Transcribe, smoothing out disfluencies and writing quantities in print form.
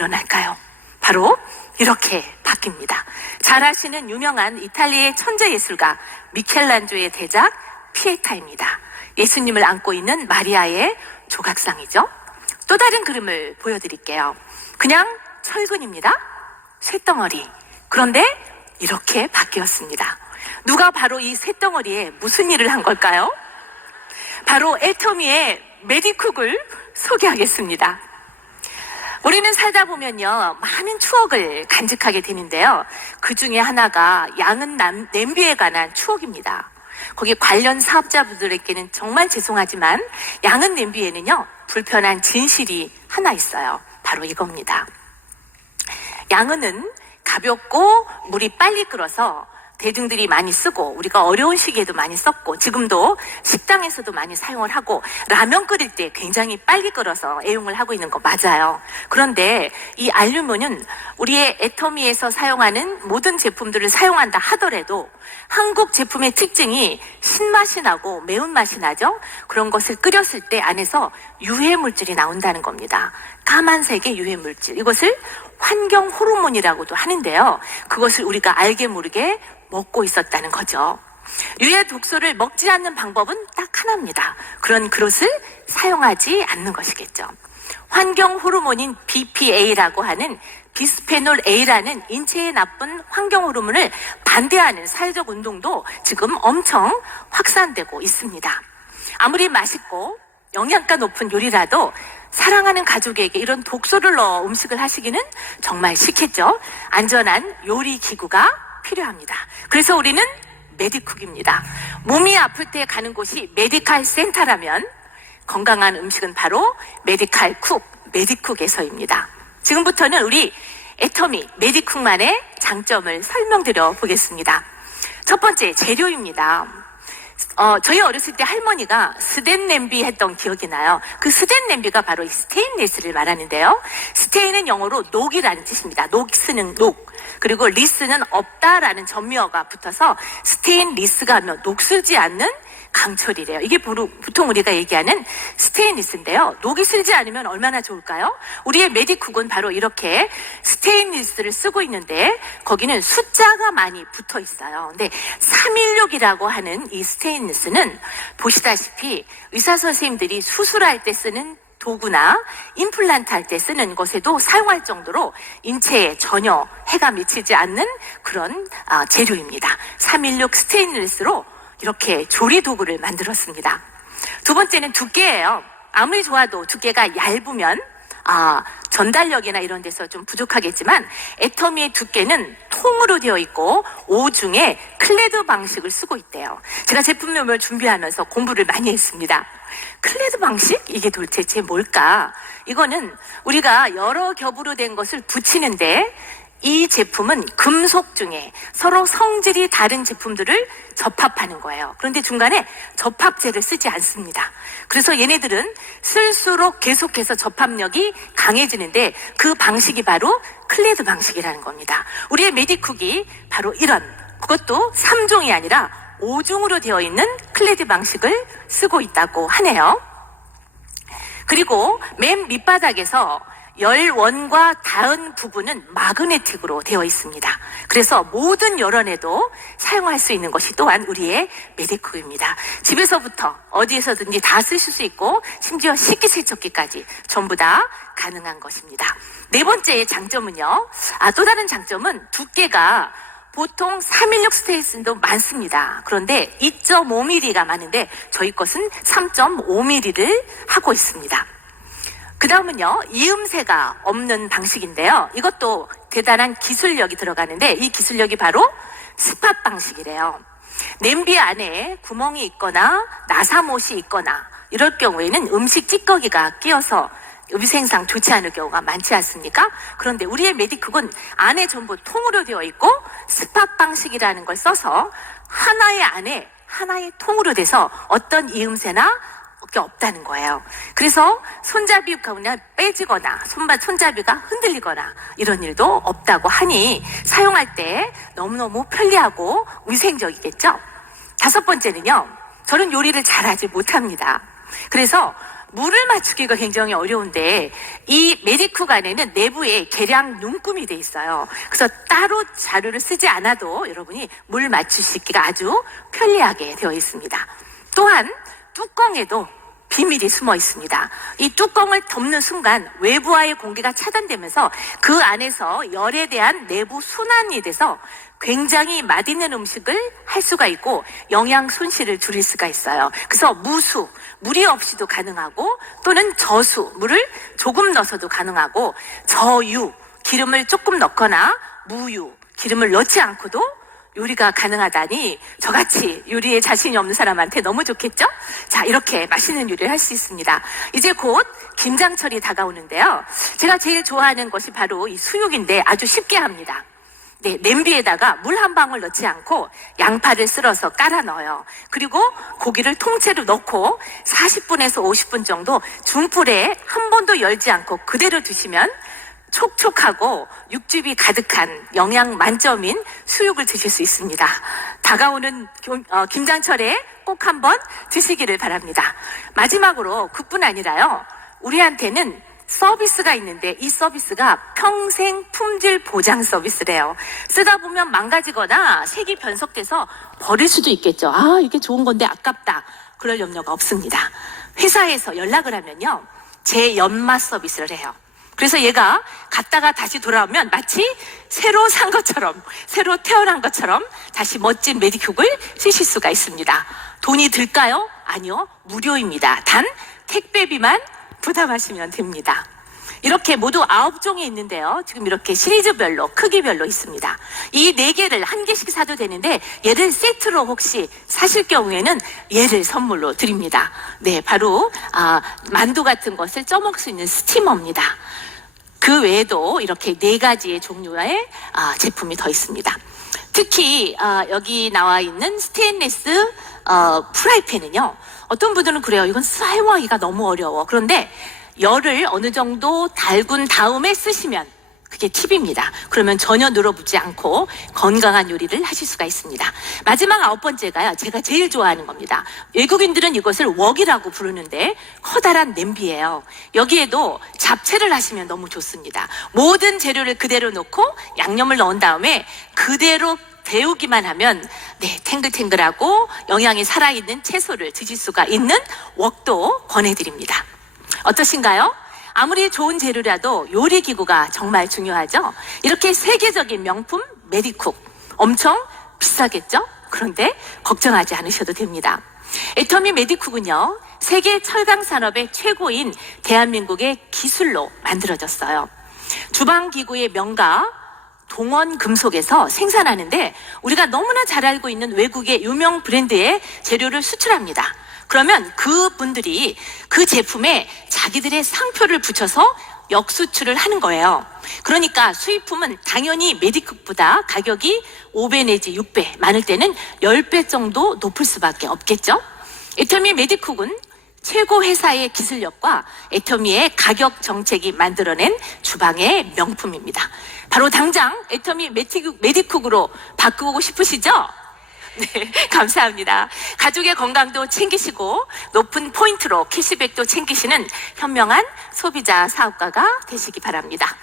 일어날까요? 바로 이렇게 바뀝니다. 잘 아시는 유명한 이탈리아의 천재 예술가 미켈란조의 대작 피에타입니다. 예수님을 안고 있는 마리아의 조각상이죠. 또 다른 그림을 보여드릴게요. 그냥 철근입니다. 쇳덩어리. 그런데 이렇게 바뀌었습니다. 누가 바로 이 쇳덩어리에 무슨 일을 한 걸까요? 바로 애터미의 메디쿡을 소개하겠습니다. 우리는 살다 보면요, 많은 추억을 간직하게 되는데요. 그 중에 하나가 양은 냄비에 관한 추억입니다. 거기 관련 사업자분들에게는 정말 죄송하지만 양은 냄비에는요, 불편한 진실이 하나 있어요. 바로 이겁니다. 양은은 가볍고 물이 빨리 끓어서 대중들이 많이 쓰고 우리가 어려운 시기에도 많이 썼고 지금도 식당에서도 많이 사용을 하고 라면 끓일 때 굉장히 빨리 끓어서 애용을 하고 있는 거 맞아요. 그런데 이 알루미늄은 우리의 애터미에서 사용하는 모든 제품들을 사용한다 하더라도 한국 제품의 특징이 신맛이 나고 매운맛이 나죠. 그런 것을 끓였을 때 안에서 유해물질이 나온다는 겁니다. 까만색의 유해물질, 이것을 환경 호르몬이라고도 하는데요. 그것을 우리가 알게 모르게 먹고 있었다는 거죠. 유해 독소를 먹지 않는 방법은 딱 하나입니다. 그런 그릇을 사용하지 않는 것이겠죠. 환경 호르몬인 BPA라고 하는 비스페놀 A라는 인체에 나쁜 환경 호르몬을 반대하는 사회적 운동도 지금 엄청 확산되고 있습니다. 아무리 맛있고 영양가 높은 요리라도 사랑하는 가족에게 이런 독소를 넣어 음식을 하시기는 정말 싫겠죠. 안전한 요리 기구가 필요합니다. 그래서 우리는 메디쿡입니다. 몸이 아플 때 가는 곳이 메디칼 센터라면 건강한 음식은 바로 메디칼 쿡, 메디쿡에서입니다. 지금부터는 우리 애터미 메디쿡만의 장점을 설명드려 보겠습니다. 첫 번째, 재료입니다. 저희 어렸을 때 할머니가 스텐 냄비 했던 기억이 나요. 그 스텐 냄비가 바로 스테인리스를 말하는데요. 스테인은 영어로 녹이라는 뜻입니다. 녹 쓰는 녹. 그리고 리스는 없다라는 전미어가 붙어서 스테인리스가 하면 녹슬지 않는 강철이래요. 이게 보통 우리가 얘기하는 스테인리스인데요. 녹이 슬지 않으면 얼마나 좋을까요? 우리의 메디쿡은 바로 이렇게 스테인리스를 쓰고 있는데 거기는 숫자가 많이 붙어 있어요. 근데 316이라고 하는 이 스테인리스는 보시다시피 의사 선생님들이 수술할 때 쓰는 도구나 임플란트 할 때 쓰는 것에도 사용할 정도로 인체에 전혀 해가 미치지 않는 그런 재료입니다. 316 스테인리스로 이렇게 조리 도구를 만들었습니다. 두 번째는 두께예요. 아무리 좋아도 두께가 얇으면 전달력이나 이런 데서 좀 부족하겠지만 애터미의 두께는 통으로 되어 있고 오중에 클레드 방식을 쓰고 있대요. 제가 제품명을 준비하면서 공부를 많이 했습니다. 클레드 방식? 이게 도대체 뭘까? 이거는 우리가 여러 겹으로 된 것을 붙이는데 이 제품은 금속 중에 서로 성질이 다른 제품들을 접합하는 거예요. 그런데 중간에 접합제를 쓰지 않습니다. 그래서 얘네들은 쓸수록 계속해서 접합력이 강해지는데 그 방식이 바로 클레드 방식이라는 겁니다. 우리의 메디쿡이 바로 이런, 그것도 3종이 아니라 5종으로 되어 있는 클레드 방식을 쓰고 있다고 하네요. 그리고 맨 밑바닥에서 열원과 닿은 부분은 마그네틱으로 되어 있습니다. 그래서 모든 열원에도 사용할 수 있는 것이 또한 우리의 메디쿡입니다. 집에서부터 어디에서든지 다 쓰실 수 있고 심지어 식기세척기까지 전부 다 가능한 것입니다. 네 번째의 장점은요. 또 다른 장점은 두께가 보통 316 스테인리스도 많습니다. 그런데 2.5mm가 많은데 저희 것은 3.5mm를 하고 있습니다. 그 다음은요, 이음새가 없는 방식인데요. 이것도 대단한 기술력이 들어가는데 이 기술력이 바로 스팟 방식이래요. 냄비 안에 구멍이 있거나 나사못이 있거나 이럴 경우에는 음식 찌꺼기가 끼어서 위생상 좋지 않을 경우가 많지 않습니까? 그런데 우리의 메디쿡은 안에 전부 통으로 되어 있고 스팟 방식이라는 걸 써서 하나의 안에 하나의 통으로 돼서 어떤 이음새나 게 없다는 거예요. 그래서 손잡이가 그냥 빼지거나 손잡이가 흔들리거나 이런 일도 없다고 하니 사용할 때 너무너무 편리하고 위생적이겠죠. 다섯 번째는요. 저는 요리를 잘하지 못합니다. 그래서 물을 맞추기가 굉장히 어려운데 이 메디쿡 안에는 내부에 계량 눈금이 돼 있어요. 그래서 따로 자료를 쓰지 않아도 여러분이 물 맞추시기가 아주 편리하게 되어 있습니다. 또한 뚜껑에도 비밀이 숨어 있습니다. 이 뚜껑을 덮는 순간 외부와의 공기가 차단되면서 그 안에서 열에 대한 내부 순환이 돼서 굉장히 맛있는 음식을 할 수가 있고 영양 손실을 줄일 수가 있어요. 그래서 무수, 물이 없이도 가능하고 또는 저수, 물을 조금 넣어서도 가능하고 저유, 기름을 조금 넣거나 무유, 기름을 넣지 않고도 요리가 가능하다니 저같이 요리에 자신이 없는 사람한테 너무 좋겠죠? 자, 이렇게 맛있는 요리를 할 수 있습니다. 이제 곧 김장철이 다가오는데요. 제가 제일 좋아하는 것이 바로 이 수육인데 아주 쉽게 합니다. 네, 냄비에다가 물 한 방울 넣지 않고 양파를 썰어서 깔아 넣어요. 그리고 고기를 통째로 넣고 40분에서 50분 정도 중불에 한 번도 열지 않고 그대로 두시면 촉촉하고 육즙이 가득한 영양 만점인 수육을 드실 수 있습니다. 다가오는 김장철에 꼭 한번 드시기를 바랍니다. 마지막으로 그뿐 아니라요. 우리한테는 서비스가 있는데 이 서비스가 평생 품질 보장 서비스래요. 쓰다 보면 망가지거나 색이 변색돼서 버릴 수도 있겠죠. 아, 이게 좋은 건데 아깝다. 그럴 염려가 없습니다. 회사에서 연락을 하면요. 재연마 서비스를 해요. 그래서 얘가 갔다가 다시 돌아오면 마치 새로 산 것처럼, 새로 태어난 것처럼 다시 멋진 메디쿡을 쓰실 수가 있습니다. 돈이 들까요? 아니요. 무료입니다. 단 택배비만 부담하시면 됩니다. 이렇게 모두 9종이 있는데요. 지금 이렇게 시리즈별로, 크기별로 있습니다. 이 4개를 한 개씩 사도 되는데 얘를 세트로 혹시 사실 경우에는 얘를 선물로 드립니다. 네, 바로 만두 같은 것을 쪄먹을 수 있는 스티머입니다. 그 외에도 이렇게 4가지의 종류의 제품이 더 있습니다. 특히 여기 나와 있는 스테인리스 프라이팬은요. 어떤 분들은 그래요. 이건 사용하기가 너무 어려워. 그런데 열을 어느 정도 달군 다음에 쓰시면 그게 팁입니다. 그러면 전혀 늘어붙지 않고 건강한 요리를 하실 수가 있습니다. 마지막 9번째가요. 제가 제일 좋아하는 겁니다. 외국인들은 이것을 웍이라고 부르는데 커다란 냄비예요. 여기에도 잡채를 하시면 너무 좋습니다. 모든 재료를 그대로 넣고 양념을 넣은 다음에 그대로 데우기만 하면 네, 탱글탱글하고 영양이 살아있는 채소를 드실 수가 있는 웍도 권해드립니다. 어떠신가요? 아무리 좋은 재료라도 요리기구가 정말 중요하죠? 이렇게 세계적인 명품 메디쿡 엄청 비싸겠죠? 그런데 걱정하지 않으셔도 됩니다. 애터미 메디쿡은요, 세계 철강 산업의 최고인 대한민국의 기술로 만들어졌어요. 주방기구의 명가 동원금속에서 생산하는데 우리가 너무나 잘 알고 있는 외국의 유명 브랜드의 재료를 수출합니다. 그러면 그분들이 그 제품에 자기들의 상표를 붙여서 역수출을 하는 거예요. 그러니까 수입품은 당연히 메디쿡보다 가격이 5배 내지 6배, 많을 때는 10배 정도 높을 수밖에 없겠죠. 애터미 메디쿡은 최고 회사의 기술력과 애터미의 가격 정책이 만들어낸 주방의 명품입니다. 바로 당장 애터미 메디쿡으로 바꾸고 싶으시죠? 네, 감사합니다. 가족의 건강도 챙기시고 높은 포인트로 캐시백도 챙기시는 현명한 소비자 사업가가 되시기 바랍니다.